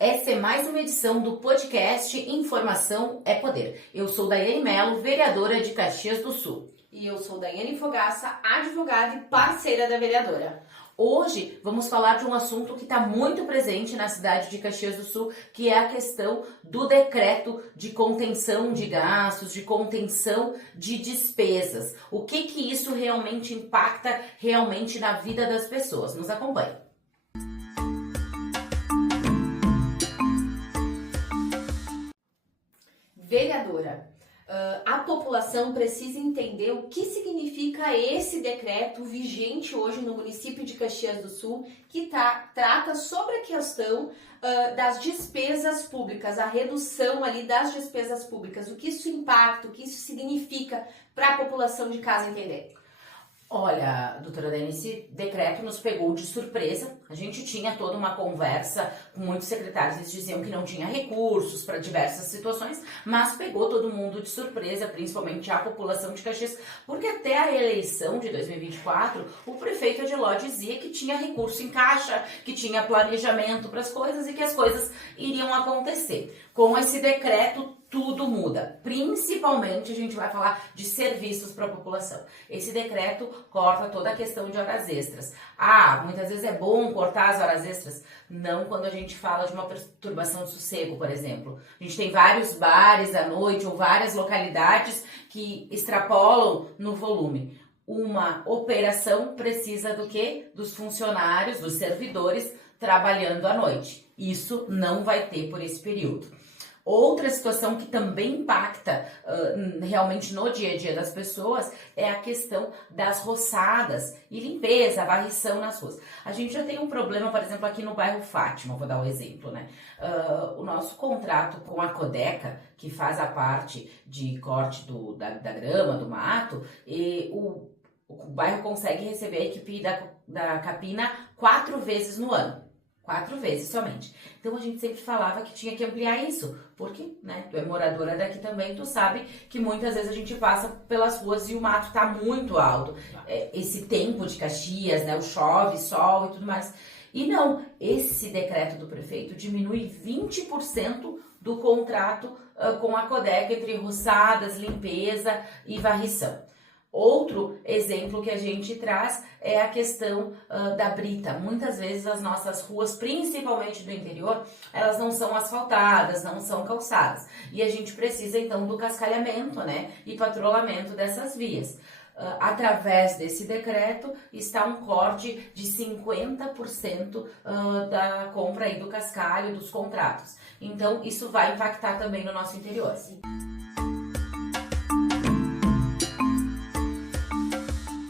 Essa é mais uma edição do podcast Informação é Poder. Eu sou Daiane Mello, vereadora de Caxias do Sul. E eu sou Daiane Fogaça, advogada e parceira da vereadora. Hoje vamos falar de um assunto que está muito presente na cidade de Caxias do Sul, que é a questão do decreto de contenção de gastos, de contenção de despesas. O que isso realmente impacta realmente na vida das pessoas? Nos acompanhe. Vereadora, a população precisa entender o que significa esse decreto vigente hoje no município de Caxias do Sul, que trata sobre a questão das despesas públicas, a redução ali das despesas públicas, o que isso impacta, o que isso significa para a população de casa entender. Olha, doutora Dani, esse decreto nos pegou de surpresa. A gente tinha toda uma conversa com muitos secretários, eles diziam que não tinha recursos para diversas situações, mas pegou todo mundo de surpresa, principalmente a população de Caxias, porque até a eleição de 2024, o prefeito Adiló dizia que tinha recurso em caixa, que tinha planejamento para as coisas e que as coisas iriam acontecer. Com esse decreto, tudo muda. Principalmente a gente vai falar de serviços para a população. Esse decreto corta toda a questão de horas extras. Muitas vezes é bom cortar as horas extras. Não quando a gente fala de uma perturbação de sossego, por exemplo. A gente tem vários bares à noite ou várias localidades que extrapolam no volume. Uma operação precisa do quê? Dos funcionários, dos servidores trabalhando à noite. Isso não vai ter por esse período. Outra situação que também impacta realmente no dia a dia das pessoas é a questão das roçadas e limpeza, varrição nas ruas. A gente já tem um problema, por exemplo, aqui no bairro Fátima, vou dar um exemplo, né? O nosso contrato com a Codeca, que faz a parte de corte da grama, do mato, e o bairro consegue receber a equipe da Capina 4 vezes no ano. 4 vezes somente. Então a gente sempre falava que tinha que ampliar isso, porque, né, tu é moradora daqui também, tu sabe que muitas vezes a gente passa pelas ruas e o mato tá muito alto. Esse tempo de Caxias, né, o chove, sol e tudo mais. E não, esse decreto do prefeito diminui 20% do contrato com a Codeca entre roçadas, limpeza e varrição. Outro exemplo que a gente traz é a questão da brita. Muitas vezes as nossas ruas, principalmente do interior, elas não são asfaltadas, não são calçadas. E a gente precisa então do cascalhamento, né, e patrulhamento dessas vias. Através desse decreto está um corte de 50% da compra aí do cascalho, dos contratos. Então isso vai impactar também no nosso interior. Sim.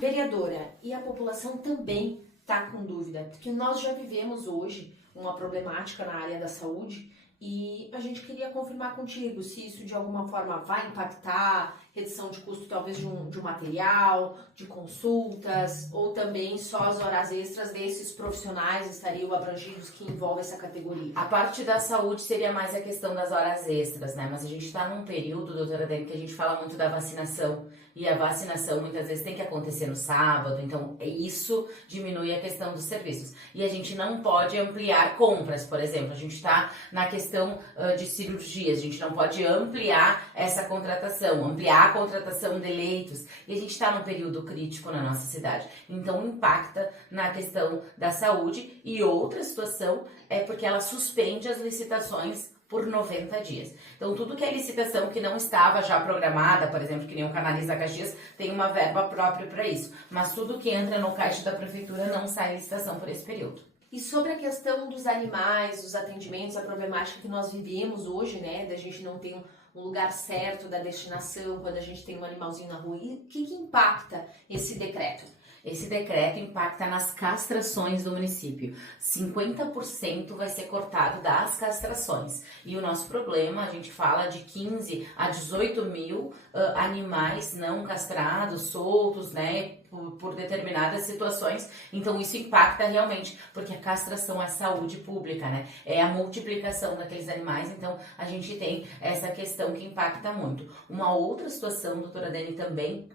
Vereadora, e a população também está com dúvida, porque nós já vivemos hoje uma problemática na área da saúde e a gente queria confirmar contigo se isso de alguma forma vai impactar redução de custo talvez de um material, de consultas, ou também só as horas extras desses profissionais estariam abrangidos que envolvem essa categoria. A parte da saúde seria mais a questão das horas extras, né? Mas a gente está num período, doutora Dani, que a gente fala muito da vacinação. E a vacinação muitas vezes tem que acontecer no sábado, então isso diminui a questão dos serviços. E a gente não pode ampliar compras, por exemplo, a gente está na questão de cirurgias, a gente não pode ampliar essa contratação, ampliar a contratação de leitos. E a gente está num período crítico na nossa cidade, então impacta na questão da saúde. E outra situação é porque ela suspende as licitações por 90 dias. Então, tudo que é licitação que não estava já programada, por exemplo, que nem o Canaliza Caxias, tem uma verba própria para isso. Mas tudo que entra no caixa da prefeitura não sai licitação por esse período. E sobre a questão dos animais, dos atendimentos, a problemática que nós vivemos hoje, né, da gente não ter um lugar certo da destinação, quando a gente tem um animalzinho na rua, e o que impacta esse decreto? Esse decreto impacta nas castrações do município. 50% vai ser cortado das castrações. E o nosso problema, a gente fala de 15 a 18 mil animais não castrados, soltos, né, por determinadas situações. Então isso impacta realmente, porque a castração é saúde pública, né? É a multiplicação daqueles animais, então a gente tem essa questão que impacta muito. Uma outra situação, doutora Dani, também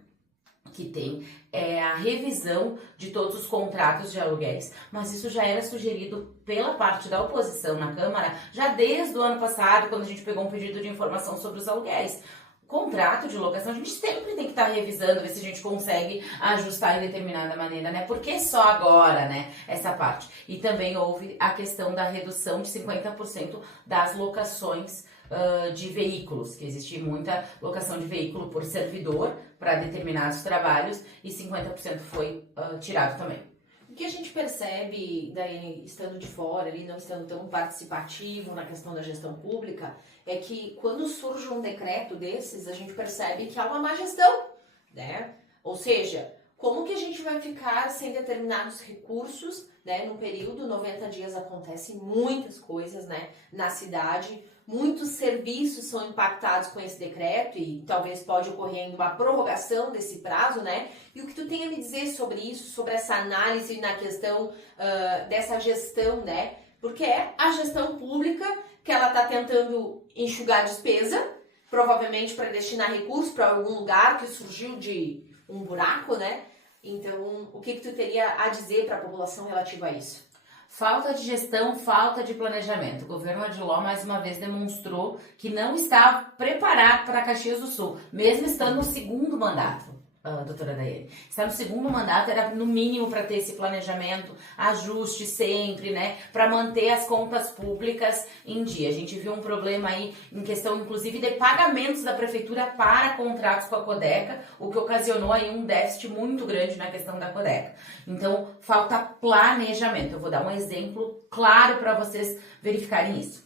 que tem é a revisão de todos os contratos de aluguéis, mas isso já era sugerido pela parte da oposição na Câmara já desde o ano passado, quando a gente pegou um pedido de informação sobre os aluguéis. Contrato de locação, a gente sempre tem que estar revisando, ver se a gente consegue ajustar em determinada maneira, né? Por que só agora, né? Essa parte. E também houve a questão da redução de 50% das locações de veículos, que existe muita locação de veículo por servidor para determinados trabalhos e 50% foi tirado também. O que a gente percebe, daí, estando de fora, ali, não estando tão participativo na questão da gestão pública, é que quando surge um decreto desses, a gente percebe que há uma má gestão, né? Ou seja, como que a gente vai ficar sem determinados recursos, né? Num período, 90 dias acontecem muitas coisas, né? Na cidade, muitos serviços são impactados com esse decreto e talvez pode ocorrer ainda uma prorrogação desse prazo, né? E o que tu tem a me dizer sobre isso, sobre essa análise na questão dessa gestão, né? Porque é a gestão pública que ela está tentando enxugar despesa, provavelmente para destinar recursos para algum lugar que surgiu de um buraco, né? Então, o que tu teria a dizer para a população relativa a isso? Falta de gestão, falta de planejamento. O governo Adiló, mais uma vez, demonstrou que não está preparado para Caxias do Sul, mesmo estando no segundo mandato, doutora Daiane. Estar no segundo mandato era, no mínimo, para ter esse planejamento, ajuste sempre, né, para manter as contas públicas em dia. A gente viu um problema aí em questão, inclusive, de pagamentos da prefeitura para contratos com a Codeca, o que ocasionou aí um déficit muito grande na questão da Codeca. Então, falta planejamento. Eu vou dar um exemplo claro para vocês verificarem isso.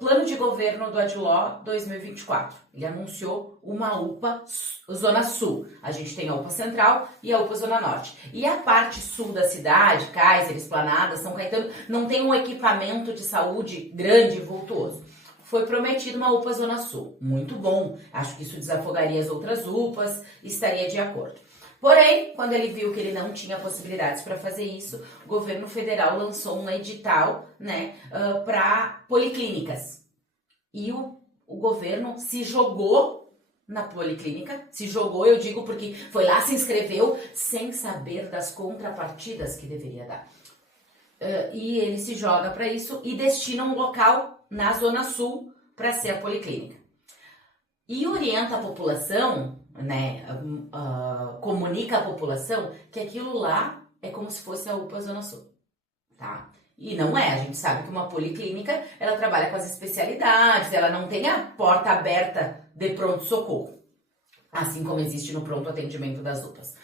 Plano de governo do Adiló 2024. Ele anunciou uma UPA Zona Sul. A gente tem a UPA Central e a UPA Zona Norte. E a parte sul da cidade, Kaiser, Esplanada, São Caetano, não tem um equipamento de saúde grande e vultuoso. Foi prometido uma UPA Zona Sul. Muito bom. Acho que isso desafogaria as outras UPAs e estaria de acordo. Porém, quando ele viu que ele não tinha possibilidades para fazer isso, o governo federal lançou um edital, né, para policlínicas. E o governo se jogou na policlínica, se jogou, eu digo porque foi lá, se inscreveu, sem saber das contrapartidas que deveria dar. E ele se joga para isso e destina um local na Zona Sul para ser a policlínica. E orienta a população, né, comunica à população que aquilo lá é como se fosse a UPA Zona Sul, tá? E não é, a gente sabe que uma policlínica, ela trabalha com as especialidades, ela não tem a porta aberta de pronto-socorro, assim como existe no pronto atendimento das UPAs.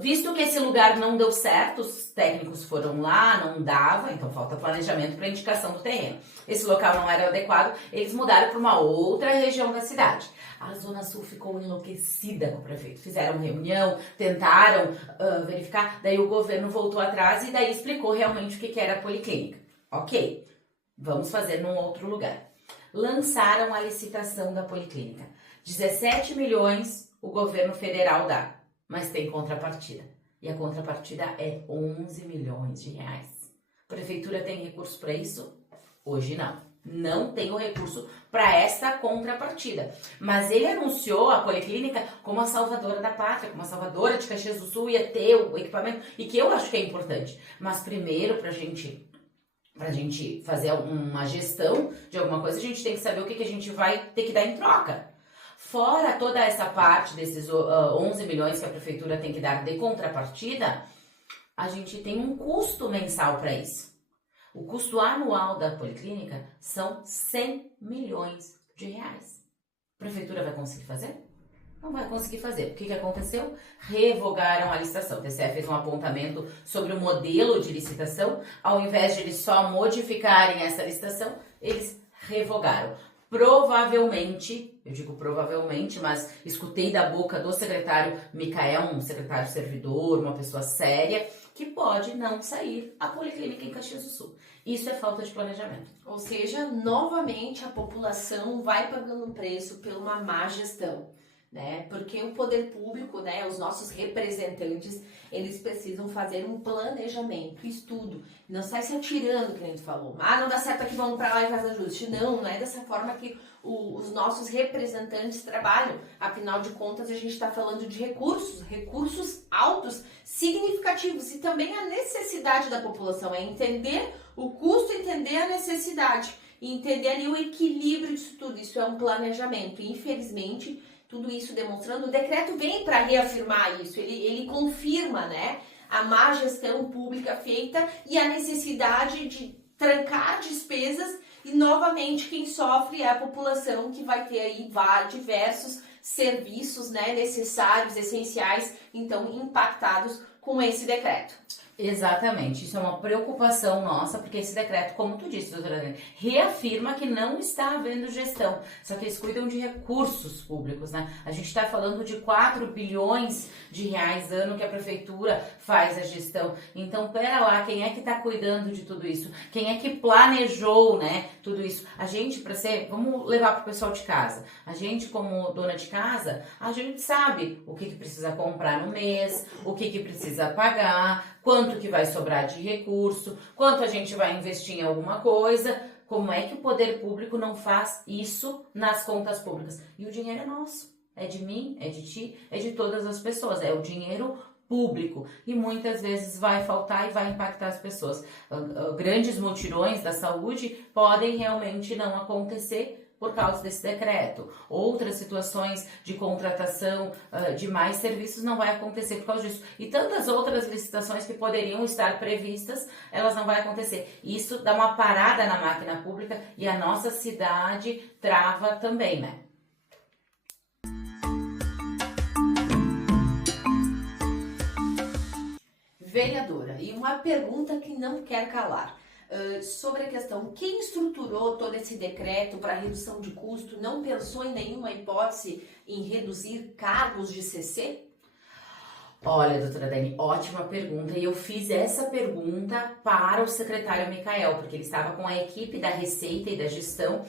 Visto que esse lugar não deu certo, os técnicos foram lá, não dava, então falta planejamento para indicação do terreno. Esse local não era adequado, eles mudaram para uma outra região da cidade. A Zona Sul ficou enlouquecida com o prefeito. Fizeram reunião, tentaram verificar, daí o governo voltou atrás e daí explicou realmente o que era a policlínica. Ok, vamos fazer num outro lugar. Lançaram a licitação da policlínica. 17 milhões o governo federal dá. Mas tem contrapartida. E a contrapartida é 11 milhões de reais. A prefeitura tem recurso para isso? Hoje não. Não tem o recurso para essa contrapartida. Mas ele anunciou a policlínica como a salvadora da pátria, como a salvadora de Caxias do Sul, ia ter o equipamento, e que eu acho que é importante. Mas primeiro, pra gente fazer uma gestão de alguma coisa, a gente tem que saber o que a gente vai ter que dar em troca. Fora toda essa parte desses 11 milhões que a prefeitura tem que dar de contrapartida, a gente tem um custo mensal para isso. O custo anual da policlínica são 100 milhões de reais. A prefeitura vai conseguir fazer? Não vai conseguir fazer. O que aconteceu? Revogaram a licitação. O TCE fez um apontamento sobre o modelo de licitação. Ao invés de eles só modificarem essa licitação, eles revogaram. Provavelmente, eu digo provavelmente, mas escutei da boca do secretário Micael, um secretário servidor, uma pessoa séria, que pode não sair a policlínica em Caxias do Sul. Isso é falta de planejamento. Ou seja, novamente a população vai pagando um preço por uma má gestão, né? Porque o poder público, né, os nossos representantes, eles precisam fazer um planejamento, estudo. Não sai se atirando, que nem tu falou. Ah, não dá certo aqui, vamos pra lá e faz ajuste. Não é dessa forma que os nossos representantes trabalham. Afinal de contas, a gente está falando de recursos altos, significativos, e também a necessidade da população, é entender o custo, entender a necessidade, e entender ali o equilíbrio disso tudo. Isso é um planejamento. E, infelizmente, tudo isso demonstrando, o decreto vem para reafirmar isso, ele confirma, né, a má gestão pública feita e a necessidade de trancar despesas, e novamente quem sofre é a população, que vai ter aí diversos serviços, né, necessários, essenciais, então impactados com esse decreto. Exatamente, isso é uma preocupação nossa, porque esse decreto, como tu disse, doutora Dani, reafirma que não está havendo gestão, só que eles cuidam de recursos públicos, né? A gente está falando de 4 bilhões de reais ano que a prefeitura faz a gestão. Então, pera lá, quem é que está cuidando de tudo isso? Quem é que planejou, né, tudo isso? A gente, vamos levar para o pessoal de casa. A gente, como dona de casa, a gente sabe o que precisa comprar no mês, o que precisa pagar, quanto que vai sobrar de recurso, quanto a gente vai investir em alguma coisa. Como é que o poder público não faz isso nas contas públicas? E o dinheiro é nosso, é de mim, é de ti, é de todas as pessoas, é o dinheiro público, e muitas vezes vai faltar e vai impactar as pessoas. Grandes mutirões da saúde podem realmente não acontecer por causa desse decreto. Outras situações de contratação de mais serviços não vai acontecer por causa disso. E tantas outras licitações que poderiam estar previstas, elas não vão acontecer. Isso dá uma parada na máquina pública e a nossa cidade trava também, né? Vereadora, e uma pergunta que não quer calar. Sobre a questão, quem estruturou todo esse decreto para redução de custo não pensou em nenhuma hipótese em reduzir cargos de CC? Olha, doutora Dani, ótima pergunta, e eu fiz essa pergunta para o secretário Micael, porque ele estava com a equipe da Receita e da Gestão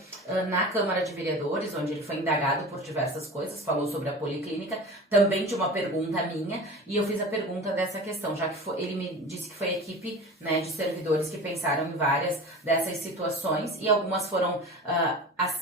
na Câmara de Vereadores, onde ele foi indagado por diversas coisas, falou sobre a policlínica, também de uma pergunta minha, e eu fiz a pergunta dessa questão, já que ele me disse que foi a equipe, né, de servidores que pensaram em várias dessas situações, e algumas foram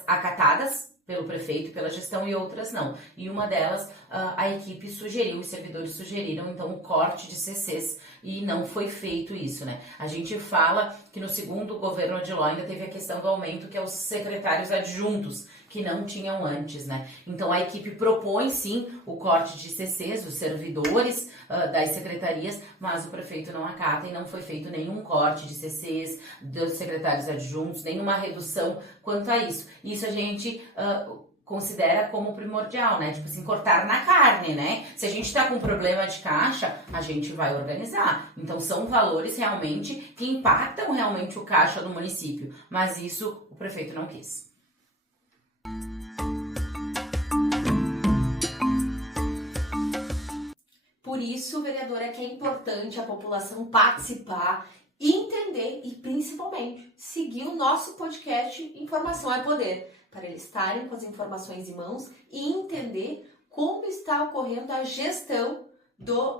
acatadas pelo prefeito, pela gestão, e outras não. E uma delas, a equipe sugeriu, os servidores sugeriram, então, o corte de CCs, e não foi feito isso, né? A gente fala que no segundo governo Odilon ainda teve a questão do aumento, que é os secretários adjuntos, que não tinham antes, né? Então, a equipe propõe, sim, o corte de CCs, os servidores das secretarias, mas o prefeito não acata, e não foi feito nenhum corte de CCs, dos secretários adjuntos, nenhuma redução quanto a isso. Isso a gente considera como primordial, né? Tipo assim, cortar na carne, né? Se a gente tá com problema de caixa, a gente vai organizar. Então, são valores realmente que impactam realmente o caixa do município, mas isso o prefeito não quis. Por isso, vereadora, é que é importante a população participar, entender e, principalmente, seguir o nosso podcast Informação é Poder, para eles estarem com as informações em mãos e entender como está ocorrendo a gestão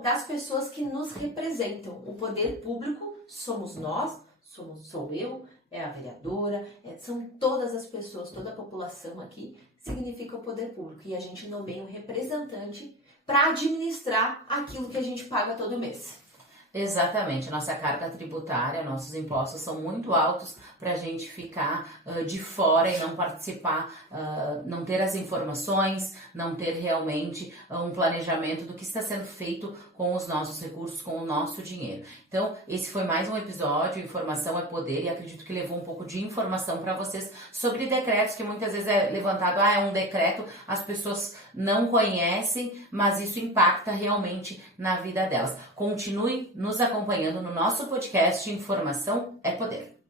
das pessoas que nos representam. O poder público somos nós, sou eu, é a vereadora, são todas as pessoas, toda a população aqui, significa o poder público. E a gente nomeia um representante para administrar aquilo que a gente paga todo mês. Exatamente, nossa carga tributária, nossos impostos são muito altos para a gente ficar de fora e não participar, não ter as informações, não ter realmente um planejamento do que está sendo feito com os nossos recursos, com o nosso dinheiro. Então, esse foi mais um episódio, Informação é Poder, e acredito que levou um pouco de informação para vocês sobre decretos, que muitas vezes é levantado, é um decreto, as pessoas não conhecem, mas isso impacta realmente na vida delas. Continue nos acompanhando no nosso podcast Informação é Poder.